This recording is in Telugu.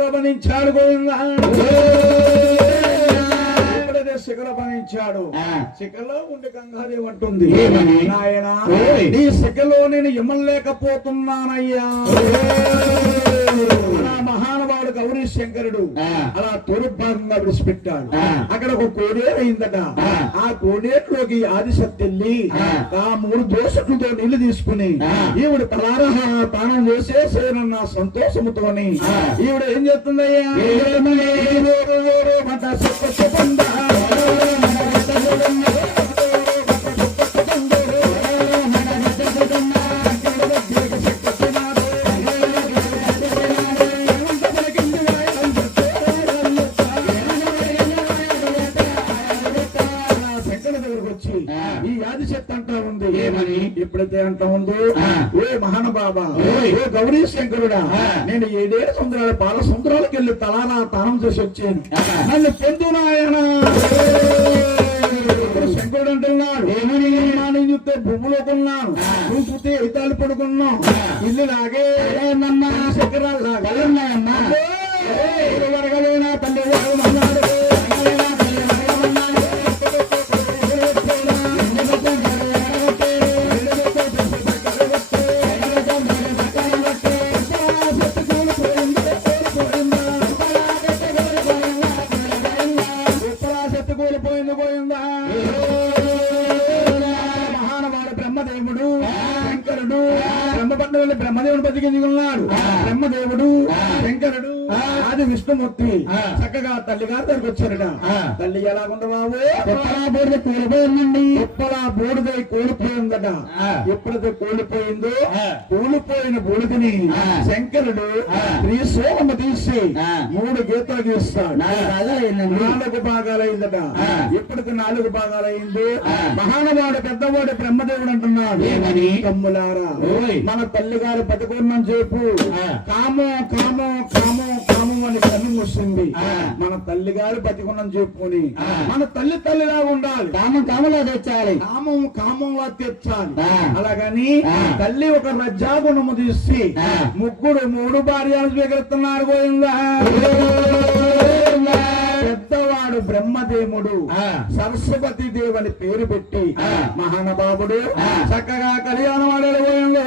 శిఖరమనించాడు గోవిందా. శిఖరమనించాడు. శిఖలో ఉండి గంగాదేవి అంటుంది, నాయన నీ శిఖలో నేను ఇమ్మలేకపోతున్నానయ్యా. మహానుభావుడు గౌరీ శంకరుడు అలా తూర్భాగంగా విడిచిపెట్టాడు. అక్కడ ఒక కోడేరు అయిందట. ఆ కోడేరులోకి ఆదిశక్తి వెళ్ళి ఆ 3 దోషకులతో నీళ్లు తీసుకుని ఈవిడ తలారా తానం చేసేసేనన్న సంతోషముతోని ఈవిడ ఏం చేస్తుందయ్యా, ఈ ఆదిశక్తి అంటా ఉంది. ఏమని ఎప్పుడైతే అంటా ఉందో, ఓ మహానుభావా, ఓ గౌరీ శంకరుడా, నేను 7 సముద్రాల పాల సముద్రాలకు వెళ్ళి తలారా తానం చేసి వచ్చాను, నన్ను పొందునాయన. శంకరుడు అంటున్నాడు, ఏమని నేను చూస్తే భూమిలో కొన్నాను, నువ్వు చూస్తే ఇతాలు పడుకున్నావు, ఇల్లు లాగే శంకరాలు లాగాయన్నా వరగలేనా తల్లి అన్నాడు. మహానుభావుడు బ్రహ్మదేవుడు శంకరుడు బ్రహ్మపట్నం బ్రహ్మదేవుడు బతికించుకున్నాడు. బ్రహ్మదేవుడు శంకరుడు ఆది విష్ణుమూర్తి చక్కగా తల్లి గారి దగ్గరకు వచ్చారట. తల్లి ఎలాగుండ బాబు, బూడిద కూలిపోయిందండి. ఉప్పలా బూడిదై కూలిపోయిందట. ఎప్పుడైతే కూలిపోయిందో కూలిపోయిన బూడిదని శంకరుడు శ్రీశోమము తీసి 3 గీతలు గీస్తాడు. 4 భాగాలైందట. ఎప్పుడైతే 4 భాగాలైందో మహానుభావుడు పెద్దవాడు బ్రహ్మదేవుడు అంటున్నాడు, తమ్ములారా మన తల్లి గారు బతుకున్నాం చెప్పు, కామో కామో కామో కామం అని కన్ను మూసింది. మన తల్లి గారు బతికున్నాం చెప్పుకొని మన తల్లిలా ఉండాలి, కామం కామలా తెచ్చాలి, కామం కామంలా తెచ్చాలి. అలాగని తల్లి ఒక రజ్జాగుణము తీసి 3 భార్యలు స్వీకరిస్తున్నారు గోవిందా. పెద్దవాడు బ్రహ్మదేవుడు సరస్వతి దేవుని పేరు పెట్టి మహానుభావుడు చక్కగా కళ్యాణం ఆడాడు గోవిందా.